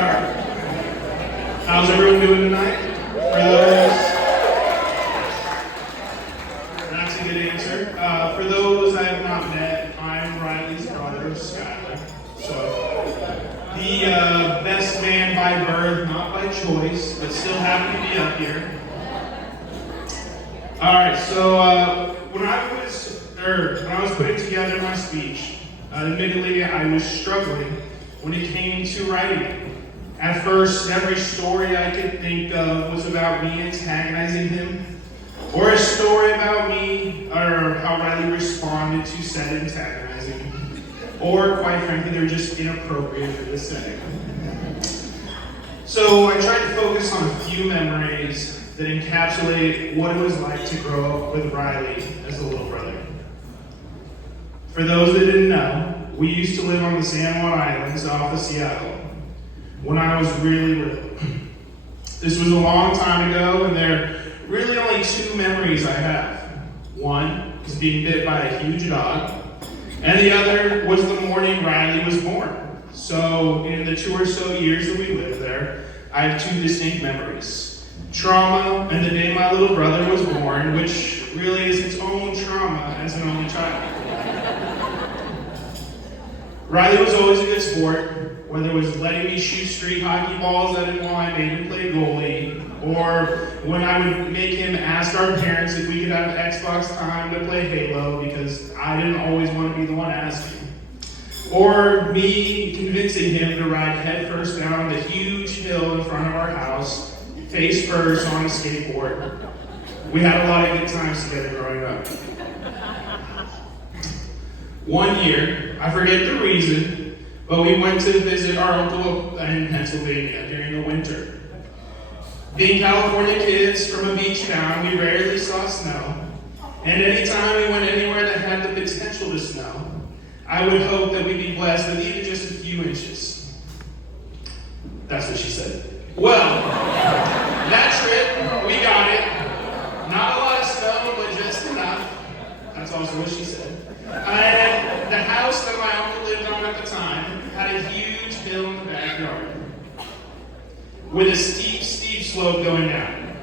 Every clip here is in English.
Alright. How's everyone doing tonight? For those, that's a good answer. For those I have not met, I'm Riley's brother, Skylar. So, the best man by birth, not by choice, but still happy to be up here. Alright, so when I was putting together my speech, admittedly I was struggling when it came to writing it. At first, every story I could think of was about me antagonizing him, or a story about me, or how Riley responded to said antagonizing, or quite frankly, they were just inappropriate for this setting. So I tried to focus on a few memories that encapsulate what it was like to grow up with Riley as a little brother. For those that didn't know, we used to live on the San Juan Islands off of Seattle when I was really little. This was a long time ago, and there are really only two memories I have. One is being bit by a huge dog, and the other was the morning Riley was born. So in the 2 or so years that we lived there, I have two distinct memories. Trauma and the day my little brother was born, which really is its own trauma as an only child. Riley was always a good sport, whether it was letting me shoot street hockey balls I didn't want, made him play goalie, or when I would make him ask our parents if we could have Xbox time to play Halo because I didn't always want to be the one asking. Or me convincing him to ride headfirst down the huge hill in front of our house, face first on a skateboard. We had a lot of good times together growing up. One year, I forget the reason, but we went to visit our uncle in Pennsylvania during the winter. Being California kids from a beach town, we rarely saw snow. And anytime we went anywhere that had the potential to snow, I would hope that we'd be blessed with even just a few inches. That's what she said. Well, that trip, we got it. Not a lot of snow, but just enough. That's also what she said. And the house that my uncle lived on at the time had a huge hill in the backyard with a steep slope going down.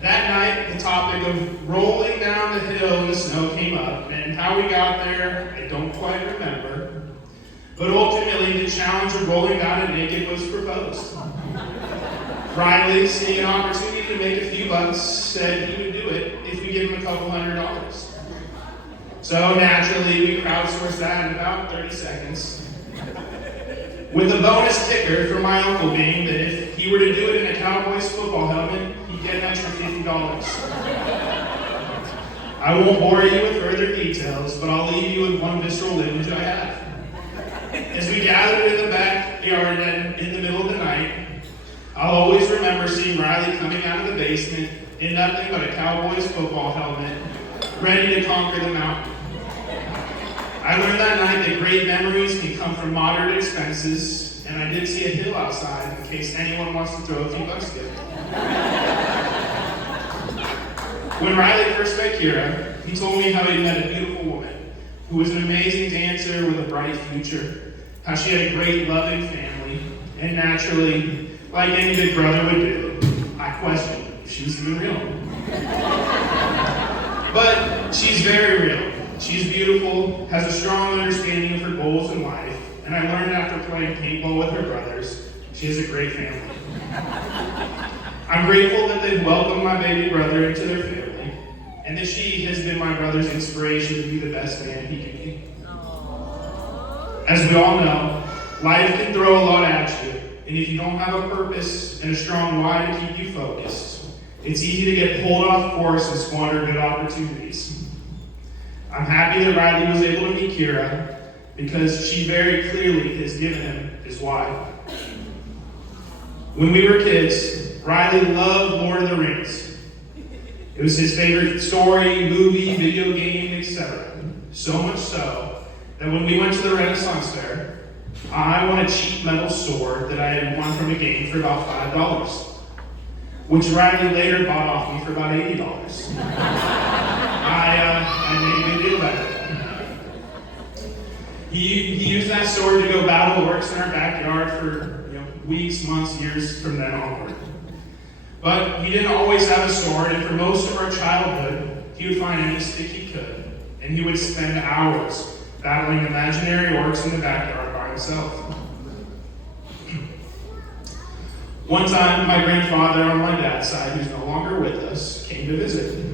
That night, the topic of rolling down the hill in the snow came up, and how we got there, I don't quite remember. But ultimately, the challenge of rolling down it naked was proposed. Riley, seeing an opportunity to make a few bucks, said he would do it if we give him a couple $100. So naturally, we crowdsourced that in about 30 seconds. With a bonus kicker for my uncle being that if he were to do it in a Cowboys football helmet, he'd get an extra $50. I won't bore you with further details, but I'll leave you with one visceral image I have. As we gathered in the backyard and in the middle of the night, I'll always remember seeing Riley coming out of the basement in nothing but a Cowboys football helmet, ready to conquer the mountain. I learned that night that great memories can come from moderate expenses, and I did see a hill outside in case anyone wants to throw a few bucks together. When Riley first met Kirra, he told me how he met a beautiful woman who was an amazing dancer with a bright future, how she had a great loving family, and naturally, like any big brother would do, I questioned if she was even real. But she's very real. She's beautiful, has a strong understanding of her goals in life, and I learned after playing paintball with her brothers, she has a great family. I'm grateful that they've welcomed my baby brother into their family, and that she has been my brother's inspiration to be the best man he can be. As we all know, life can throw a lot at you, and if you don't have a purpose and a strong why to keep you focused, it's easy to get pulled off course and squander good opportunities. I'm happy that Riley was able to meet Kirra because she very clearly has given him his why. When we were kids, Riley loved Lord of the Rings. It was his favorite story, movie, video game, etc. So much so that when we went to the Renaissance Fair, I won a cheap metal sword that I had won from a game for about $5, which Riley later bought off me for about $80. I made a big deal about it. He used that sword to go battle orcs in our backyard for weeks, months, years from then onward. But he didn't always have a sword, and for most of our childhood, he would find any stick he could, and he would spend hours battling imaginary orcs in the backyard by himself. One time, my grandfather on my dad's side, who's no longer with us, came to visit.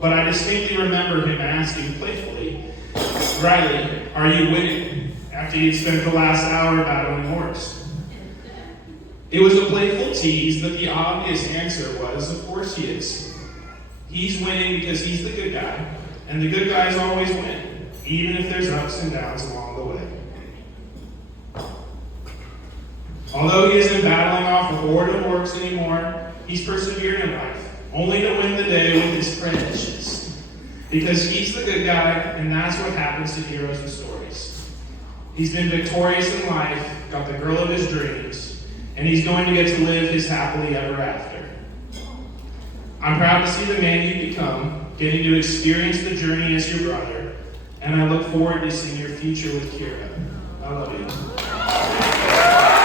But I distinctly remember him asking playfully, "Riley, are you winning?" after he'd spent the last hour battling orcs. It was a playful tease, but the obvious answer was, of course he is. He's winning because he's the good guy, and the good guys always win, even if there's ups and downs along the way. Although he isn't battling off a horde of orcs anymore, he's persevered in life, only to win the day with his friendships. Because he's the good guy, and that's what happens to heroes and stories. He's been victorious in life, got the girl of his dreams, and he's going to get to live his happily ever after. I'm proud to see the man you become, getting to experience the journey as your brother, and I look forward to seeing your future with Kirra. I love you.